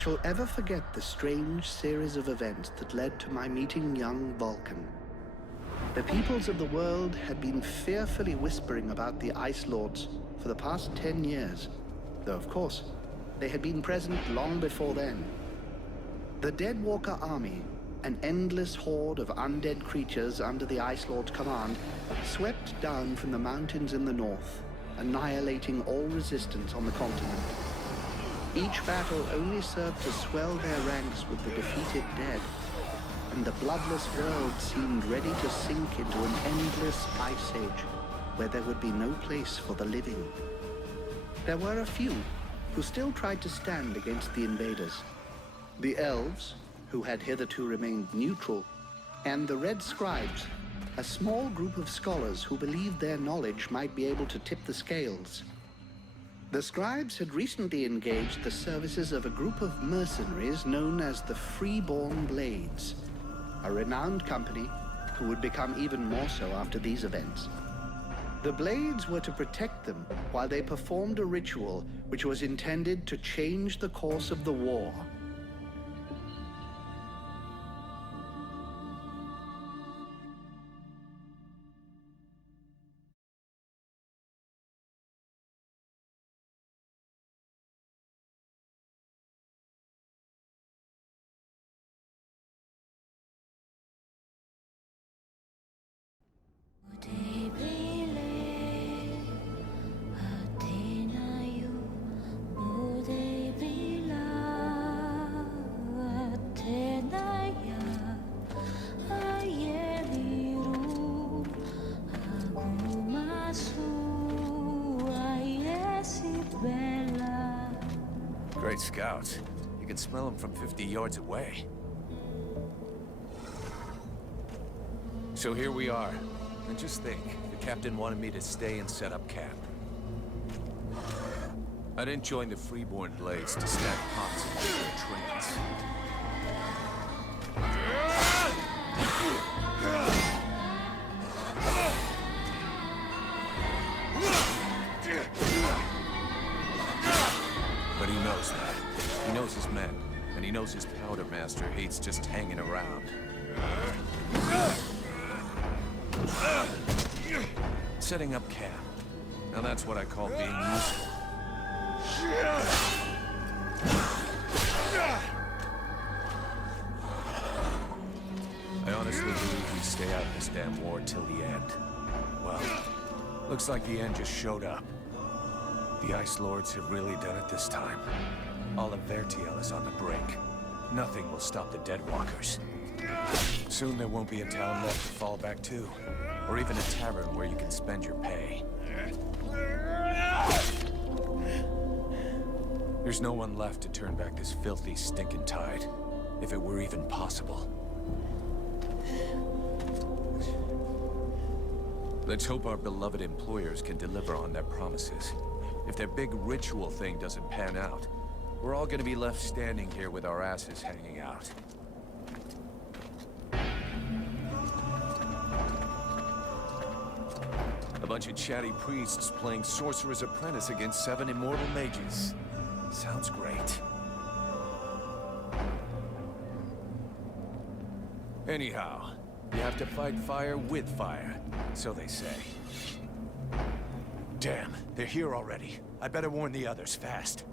Shall ever forget the strange series of events that led to my meeting young Vulcan. The peoples of the world had been fearfully whispering about the Ice Lords for the past 10 years, though of course, they had been present long before then. The Deadwalker army, an endless horde of undead creatures under the Ice Lord's command, swept down from the mountains in the north, annihilating all resistance on the continent. Each battle only served to swell their ranks with the defeated dead, and the bloodless world seemed ready to sink into an endless ice age where there would be no place for the living. There were a few who still tried to stand against the invaders. The elves, who had hitherto remained neutral, and the Red Scribes, a small group of scholars who believed their knowledge might be able to tip the scales. The Scribes had recently engaged the services of a group of mercenaries known as the Freeborn Blades, a renowned company who would become even more so after these events. The Blades were to protect them while they performed a ritual which was intended to change the course of the war. Great scouts. You can smell them from 50 yards away. So here we are. And just think, the captain wanted me to stay and set up camp. I didn't join the Freeborn Blades to stack pots and their trains. But he knows that. He knows his men, and he knows his powder master hates just hanging around. Setting up camp. Now that's what I call being useful. I honestly believe we stay out of this damn war till the end. Well, looks like the end just showed up. The Ice Lords have really done it this time. All of Vertiel is on the brink. Nothing will stop the Deadwalkers. Soon there won't be a town left to fall back to, or even a tavern where you can spend your pay. There's no one left to turn back this filthy, stinking tide, if it were even possible. Let's hope our beloved employers can deliver on their promises. If their big ritual thing doesn't pan out, we're all gonna be left standing here with our asses hanging out. A bunch of chatty priests playing Sorcerer's Apprentice against 7 immortal mages. Sounds great. Anyhow, you have to fight fire with fire, so they say. Damn, they're here already. I better warn the others fast.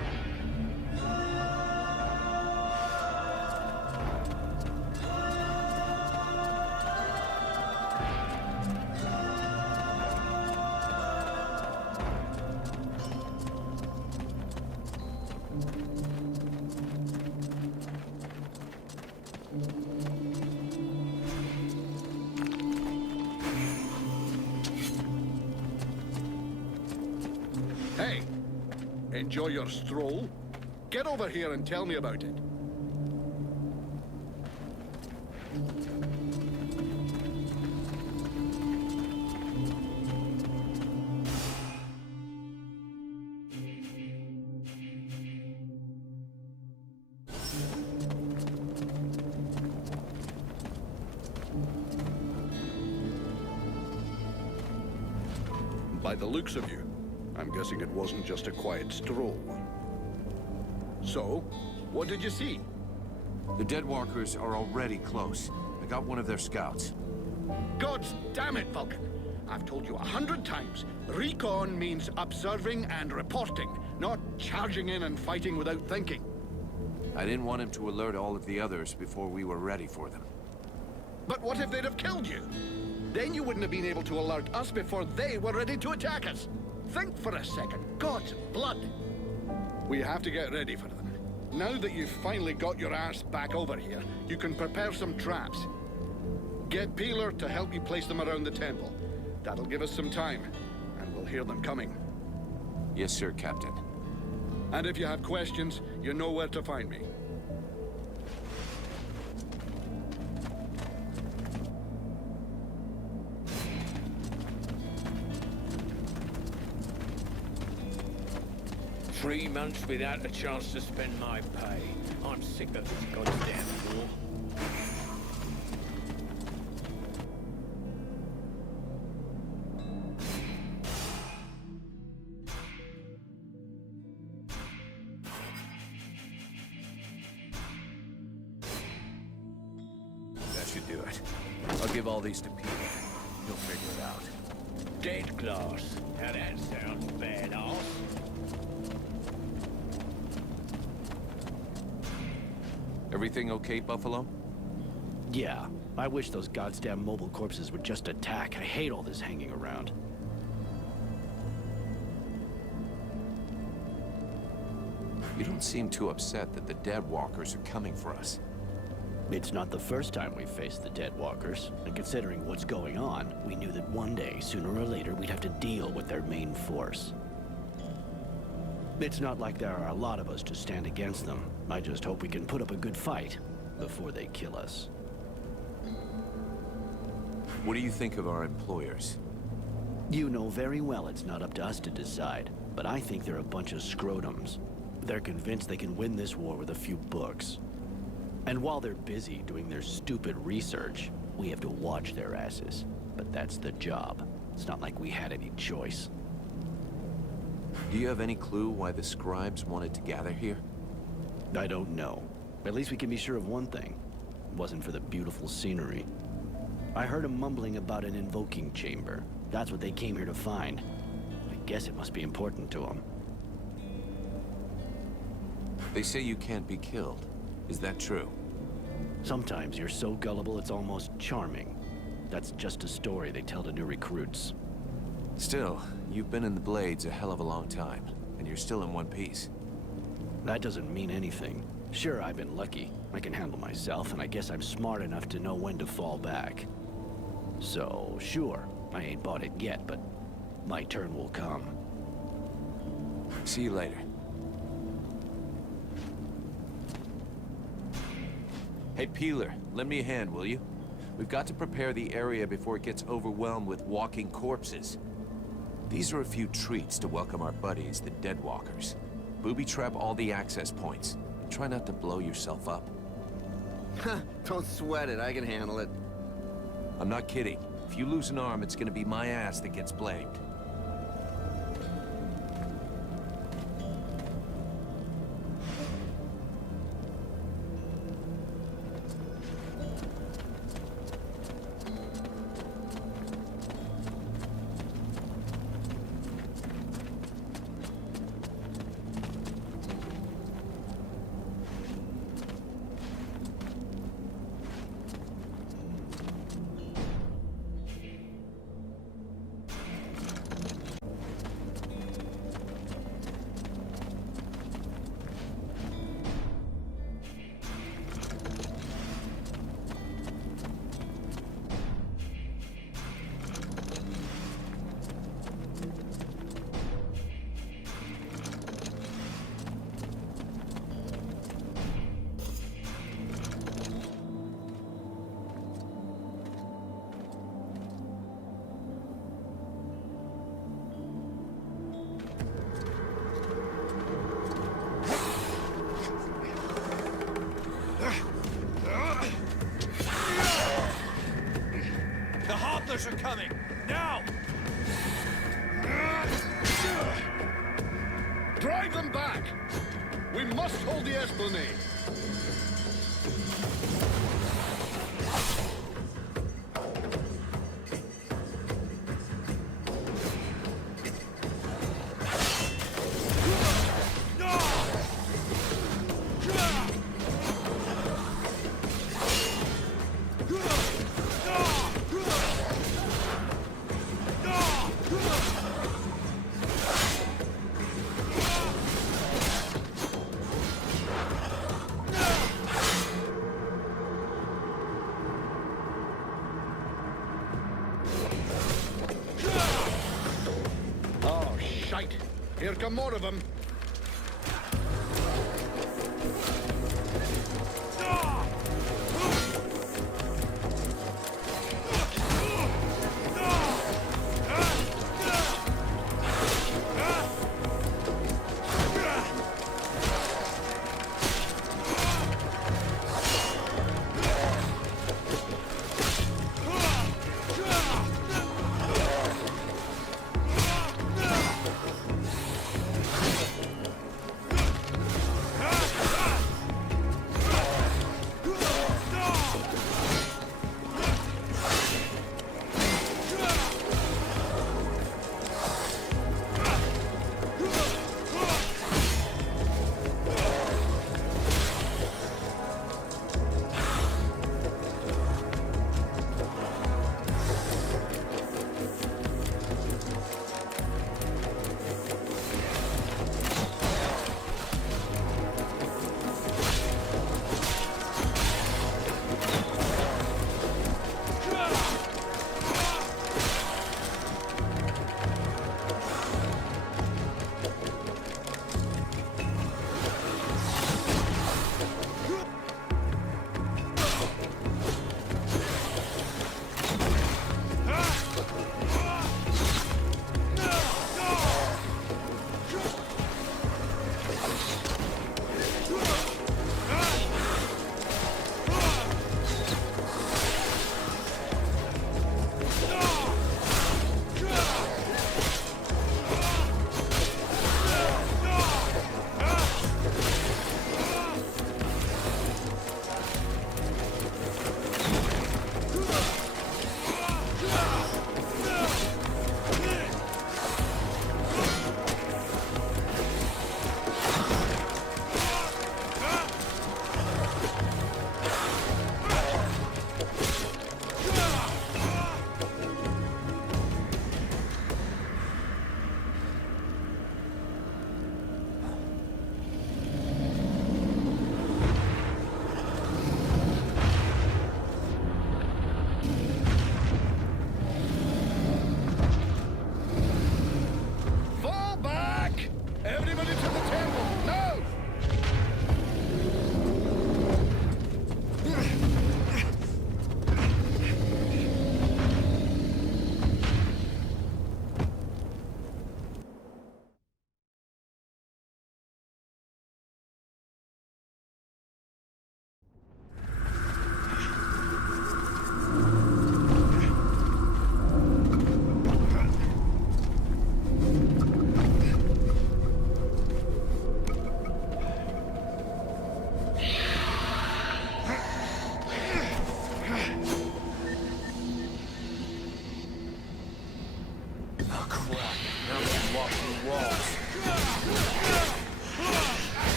Hey, enjoy your stroll? Get over here and tell me about it. By the looks of you, I'm guessing it wasn't just a quiet stroll. So, What did you see? The Deadwalkers are already close. I got one of their scouts. Gods damn it, Vulcan. I've told you 100 times. Recon means observing and reporting, not charging in and fighting without thinking. I didn't want him to alert all of the others before we were ready for them. But what if they'd have killed you? Then you wouldn't have been able to alert us before they were ready to attack us. Think for a second. God's blood. We have to get ready for them. Now that you've finally got your ass back over here, you can prepare some traps. Get Peeler to help you place them around the temple. That'll give us some time, and we'll hear them coming. Yes, sir, Captain. And if you have questions, you know where to find me. Three months without a chance to spend my pay. I'm sick of this goddamn war. That should do it. I'll give all these to Peter. He'll figure it out. Dead glass. Now that sounds badass. Everything okay, Buffalo? Yeah. I wish those goddamn mobile corpses would just attack. I hate all this hanging around. You don't seem too upset that the Deadwalkers are coming for us. It's not the first time we've faced the Deadwalkers, and considering what's going on, we knew that one day, sooner or later, we'd have to deal with their main force. It's not like there are a lot of us to stand against them. I just hope we can put up a good fight before they kill us. What do you think of our employers? You know very well it's not up to us to decide, but I think they're a bunch of scrotums. They're convinced they can win this war with a few books. And while they're busy doing their stupid research, we have to watch their asses. But that's the job. It's not like we had any choice. Do you have any clue why the scribes wanted to gather here? I don't know. At least we can be sure of one thing. It wasn't for the beautiful scenery. I heard them mumbling about an invoking chamber. That's what they came here to find. I guess it must be important to them. They say you can't be killed. Is that true? Sometimes you're so gullible it's almost charming. That's just a story they tell to new recruits. Still, you've been in the Blades a hell of a long time, and you're still in one piece. That doesn't mean anything. Sure, I've been lucky. I can handle myself, and I guess I'm smart enough to know when to fall back. So, sure, I ain't bought it yet, but my turn will come. See you later. Hey, Peeler, lend me a hand, will you? We've got to prepare the area before it gets overwhelmed with walking corpses. These are a few treats to welcome our buddies, the Deadwalkers. Booby-trap all the access points. Try not to blow yourself up. Don't sweat it, I can handle it. I'm not kidding. If you lose an arm, it's gonna be my ass that gets blamed. Are coming! Now! Drive them back! We must hold the Esplanade. Here come more of them.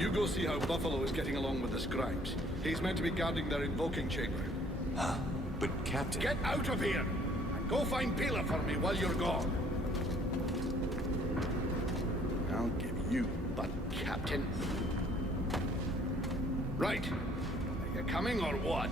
You go see how Buffalo is getting along with the scribes. He's meant to be guarding their invoking chamber. Huh? But Captain... Get out of here! And go find Pila for me while you're gone. I'll give you butt, Captain. Right. Are you coming or what?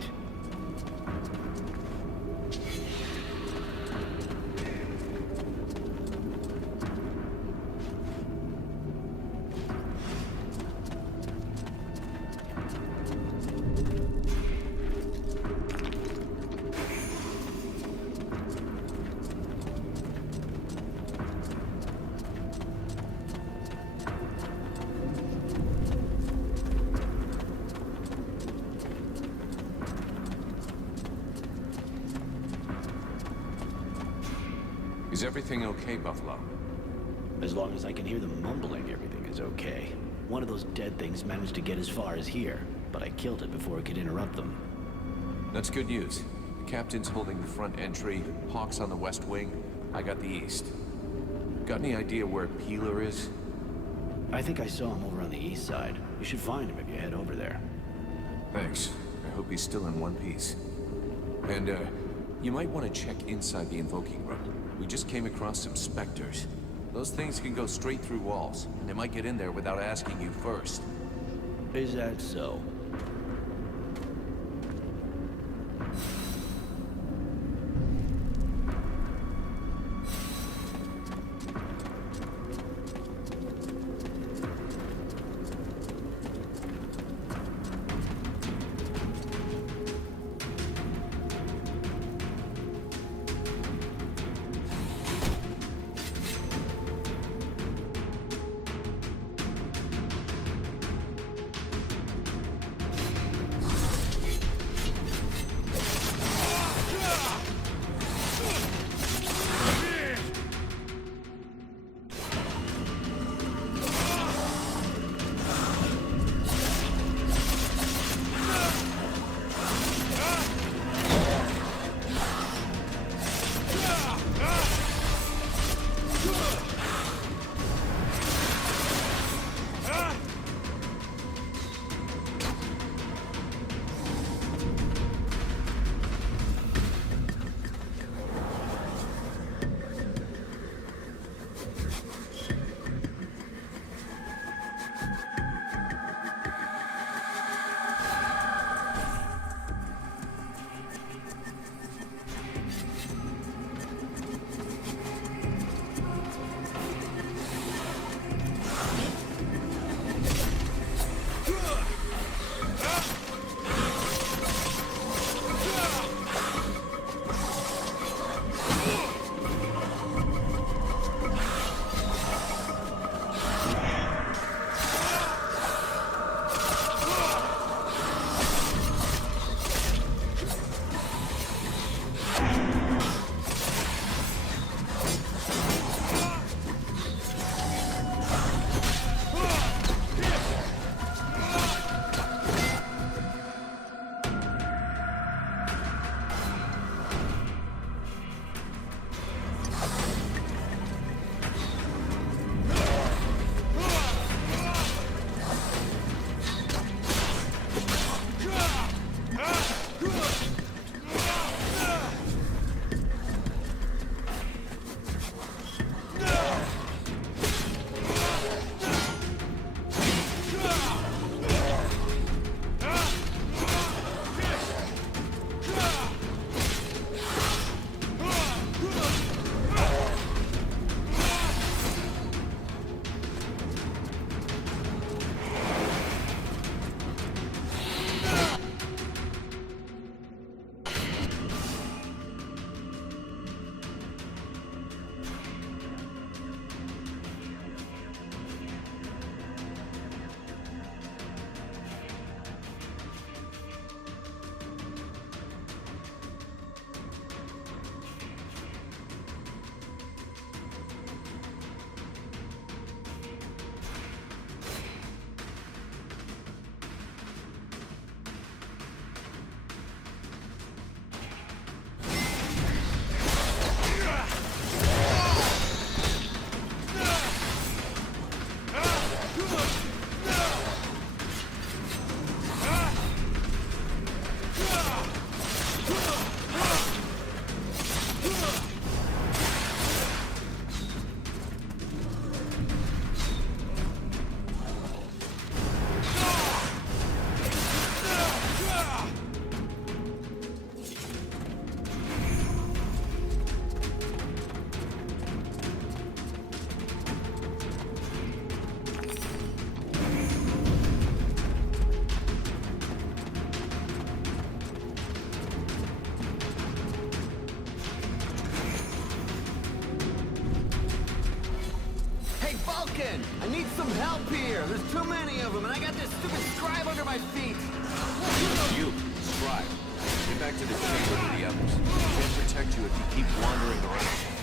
Is everything okay, Buffalo? As long as I can hear them mumbling, everything is okay. One of those dead things managed to get as far as here, but I killed it before it could interrupt them. That's good news. The captain's holding the front entry, Hawk's on the west wing, I got the east. Got any idea where Peeler is? I think I saw him over on the east side. You should find him if you head over there. Thanks. I hope he's still in one piece. And, you might want to check inside the invoking room. We just came across some specters. Those things can go straight through walls, and they might get in there without asking you first. Is that so? I need some help here. There's too many of them, and I got this stupid scribe under my feet. You, Scribe. Get back to the chamber with the others. Can't protect you if you keep wandering around.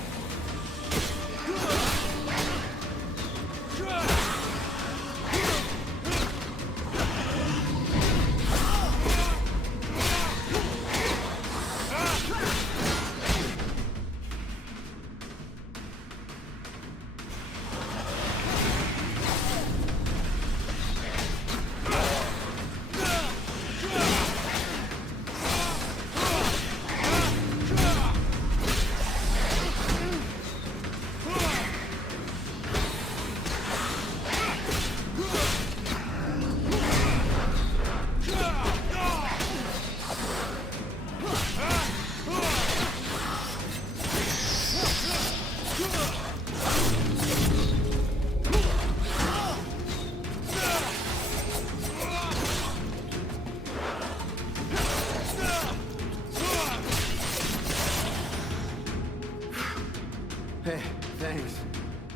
Hey, thanks.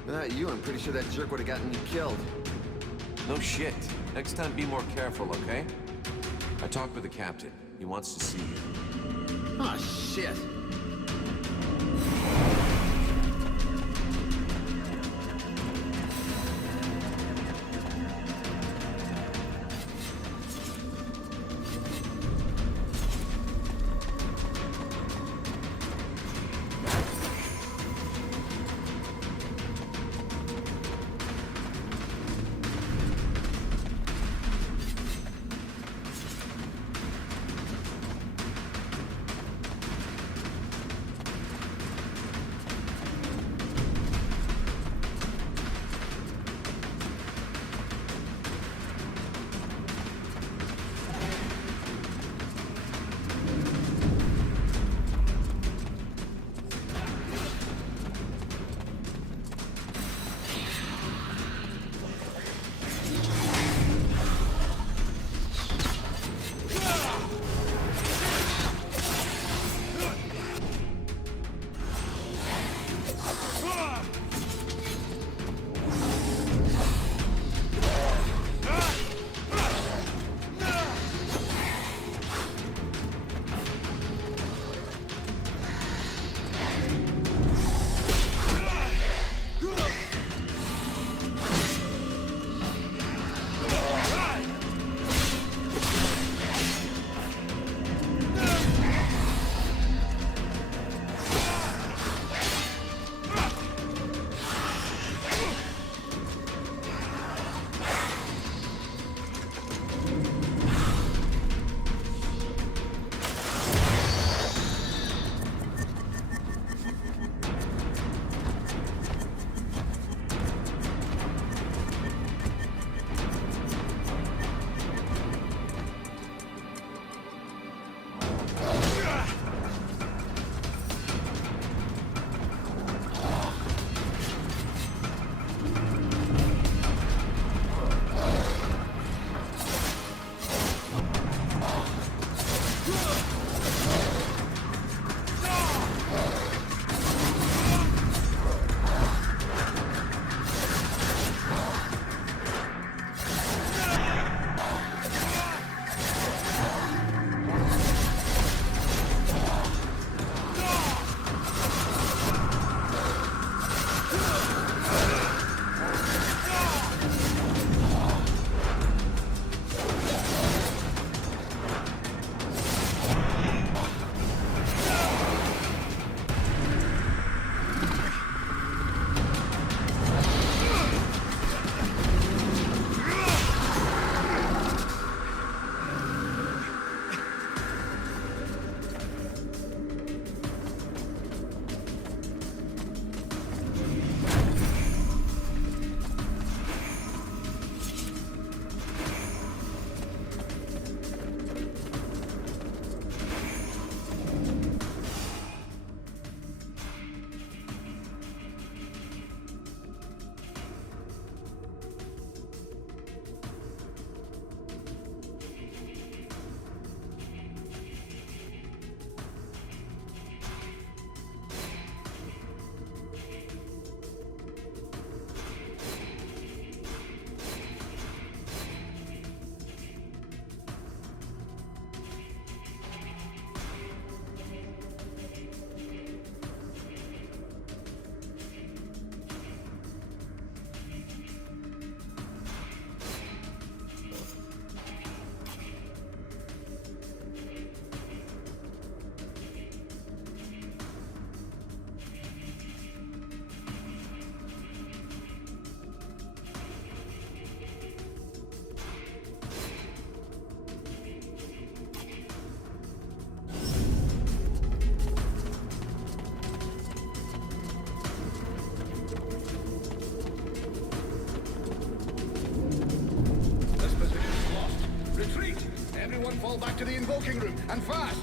Without you, I'm pretty sure that jerk would have gotten you killed. No shit. Next time, be more careful, okay? I talked with the captain. He wants to see you. Oh, shit. Fall back to the invoking room, and fast!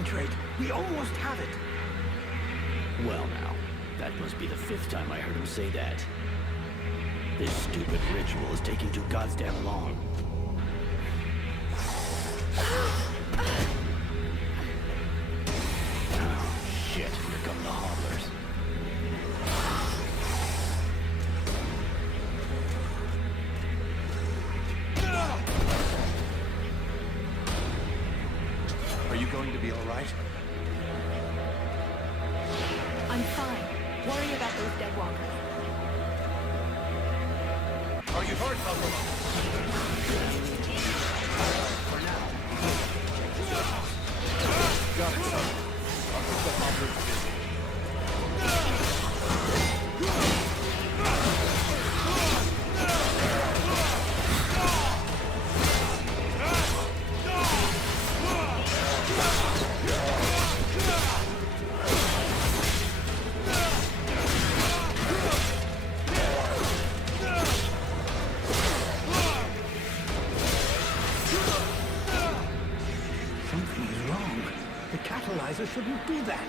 Concentrate. We almost have it. Well now, that must be the 5th time I heard him say that. This stupid ritual is taking too goddamn long. Oh, shit. Here come the hobblers. Are you going to be all right? I'm fine. Worry about those dead walkers. Are you hurt, Buffalo? Got it, son. I'll put the hoppers busy. Something is wrong. The catalyzer shouldn't do that.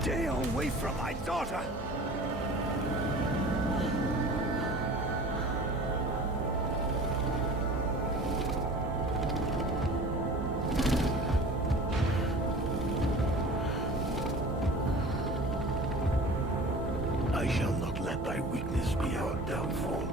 Stay away from my daughter! I shall not let thy weakness be our downfall.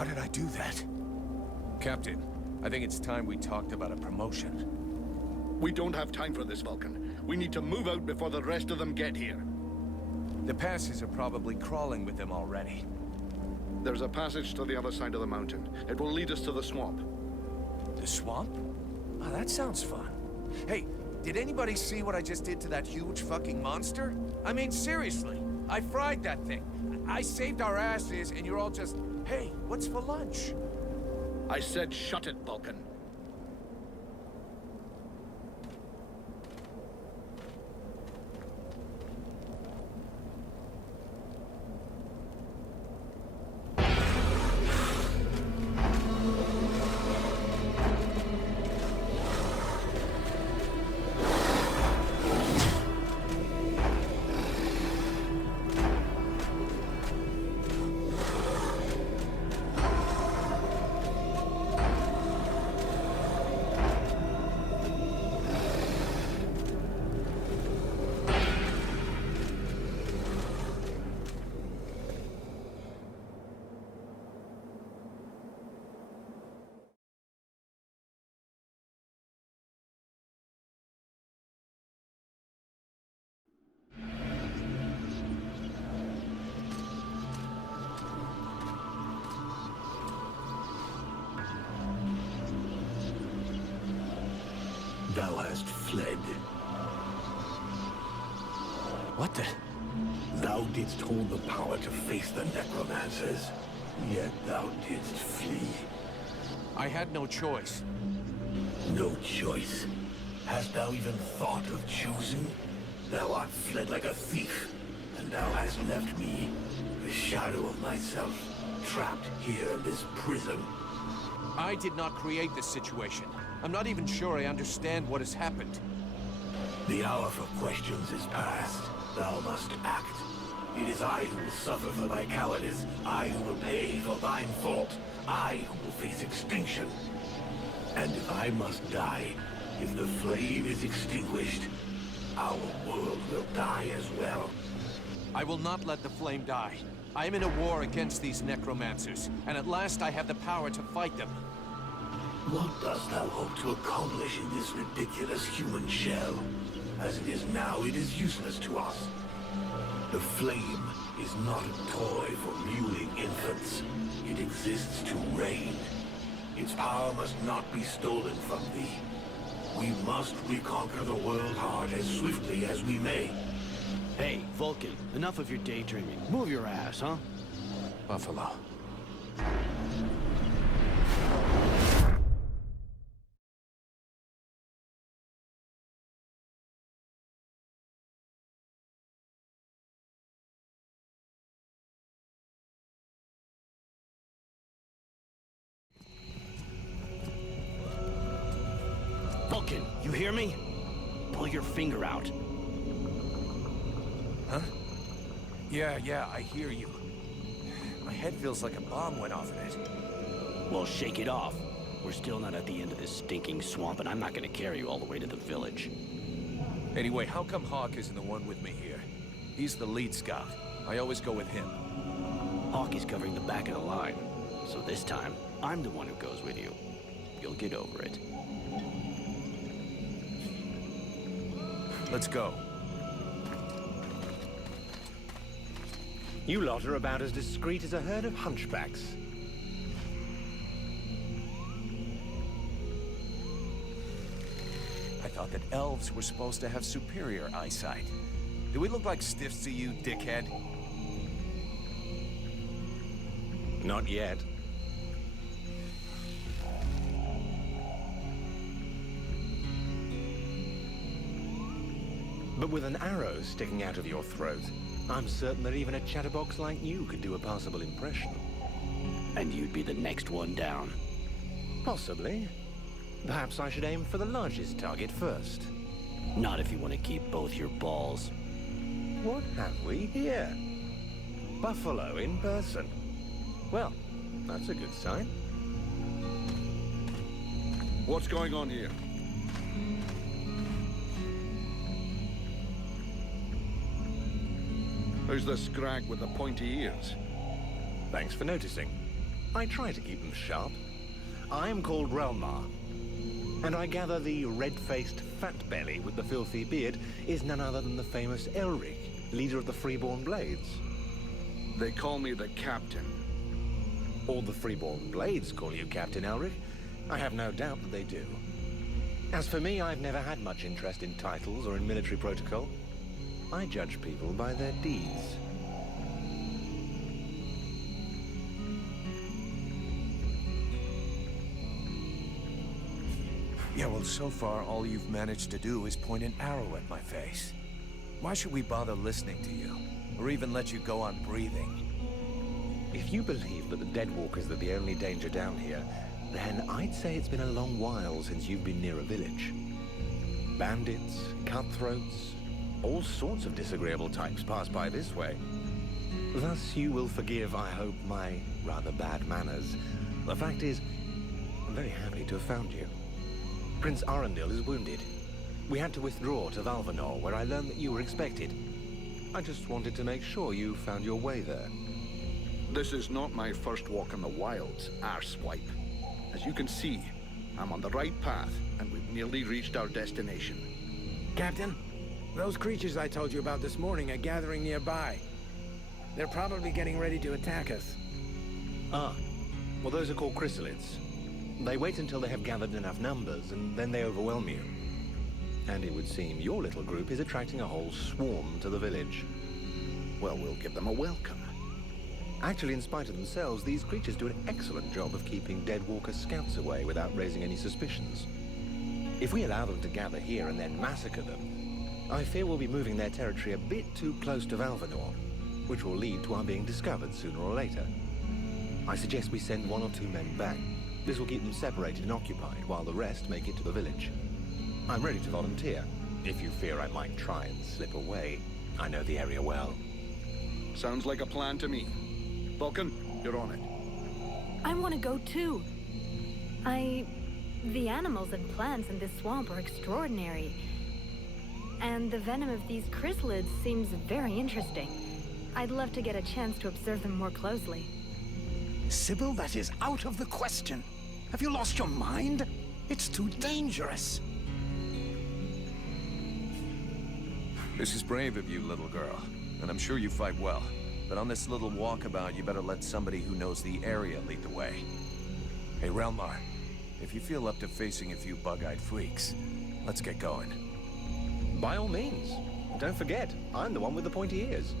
How did I do that? Captain, I think it's time we talked about a promotion. We don't have time for this, Vulcan. We need to move out before the rest of them get here. The passes are probably crawling with them already. There's a passage to the other side of the mountain. It will lead us to the swamp. The swamp? Oh, that sounds fun. Hey, did anybody see what I just did to that huge fucking monster? I mean, seriously, I fried that thing. I saved our asses, and you're all just, hey, what's for lunch? I said shut it, Vulcan. Thou hast fled. What the? Thou didst hold the power to face the necromancers, yet thou didst flee. I had no choice. No choice. Hast thou even thought of choosing? Thou art fled like a thief, and thou hast left me, the shadow of myself, trapped here in this prison. I did not create this situation. I'm not even sure I understand what has happened. The hour for questions is past. Thou must act. It is I who will suffer for thy cowardice. I who will pay for thine fault. I who will face extinction. And if I must die, if the flame is extinguished, our world will die as well. I will not let the flame die. I am in a war against these necromancers, and at last I have the power to fight them. What dost thou hope to accomplish in this ridiculous human shell? As it is now, it is useless to us. The flame is not a toy for mewling infants. It exists to reign. Its power must not be stolen from thee. We must reconquer the world heart as swiftly as we may. Hey, Vulcan, enough of your daydreaming. Move your ass, huh? Buffalo. Vulcan, you hear me? Pull your finger out. Huh? Yeah, I hear you. My head feels like a bomb went off in it. Well, shake it off. We're still not at the end of this stinking swamp, and I'm not gonna carry you all the way to the village. Anyway, how come Hawk isn't the one with me here? He's the lead scout. I always go with him. Hawk is covering the back of the line. So this time, I'm the one who goes with you. You'll get over it. Let's go. You lot are about as discreet as a herd of hunchbacks. I thought that elves were supposed to have superior eyesight. Do we look like stiffs to you, dickhead? Not yet. But with an arrow sticking out of your throat, I'm certain that even a chatterbox like you could do a passable impression. And you'd be the next one down. Possibly. Perhaps I should aim for the largest target first. Not if you want to keep both your balls. What have we here? Buffalo in person. Well, that's a good sign. What's going on here? Who's the scrag with the pointy ears? Thanks for noticing. I try to keep them sharp. I am called Relmar, and I gather the red-faced fat belly with the filthy beard is none other than the famous Elric, leader of the Freeborn Blades. They call me the Captain. All the Freeborn Blades call you Captain Elric. I have no doubt that they do. As for me, I've never had much interest in titles or in military protocol. I judge people by their deeds. Yeah, well, so far, all you've managed to do is point an arrow at my face. Why should we bother listening to you? Or even let you go on breathing? If you believe that the Deadwalkers are the only danger down here, then I'd say it's been a long while since you've been near a village. Bandits, cutthroats, all sorts of disagreeable types pass by this way. Thus, you will forgive, I hope, my rather bad manners. The fact is, I'm very happy to have found you. Prince Arundel is wounded. We had to withdraw to Valvanor, where I learned that you were expected. I just wanted to make sure you found your way there. This is not my first walk in the wilds, arsewipe. As you can see, I'm on the right path, and we've nearly reached our destination. Captain, those creatures I told you about this morning are gathering nearby. They're probably getting ready to attack us. Ah, well, those are called chrysalids. They wait until they have gathered enough numbers, and then they overwhelm you. And it would seem your little group is attracting a whole swarm to the village. Well, we'll give them a welcome. Actually, in spite of themselves, these creatures do an excellent job of keeping Deadwalker scouts away without raising any suspicions. If we allow them to gather here and then massacre them, I fear we'll be moving their territory a bit too close to Valvanor, which will lead to our being discovered sooner or later. I suggest we send 1 or 2 men back. This will keep them separated and occupied while the rest make it to the village. I'm ready to volunteer, if you fear I might try and slip away. I know the area well. Sounds like a plan to me. Vulcan, you're on it. I want to go too. The animals and plants in this swamp are extraordinary. And the venom of these chrysalids seems very interesting. I'd love to get a chance to observe them more closely. Sybil, that is out of the question. Have you lost your mind? It's too dangerous. This is brave of you, little girl. And I'm sure you fight well. But on this little walkabout, you better let somebody who knows the area lead the way. Hey, Relmar, if you feel up to facing a few bug-eyed freaks, let's get going. By all means. Don't forget, I'm the one with the pointy ears.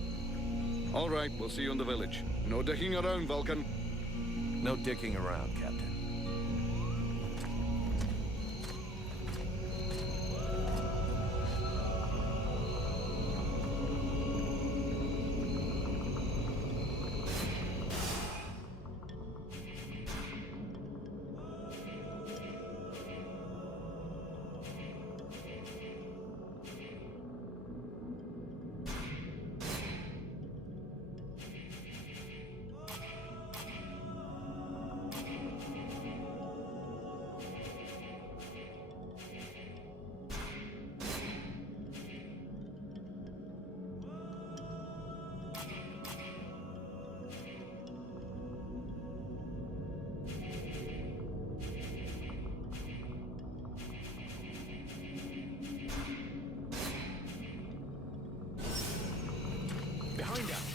All right, we'll see you in the village. No dicking around, Vulcan. No dicking around, Captain. Behind us.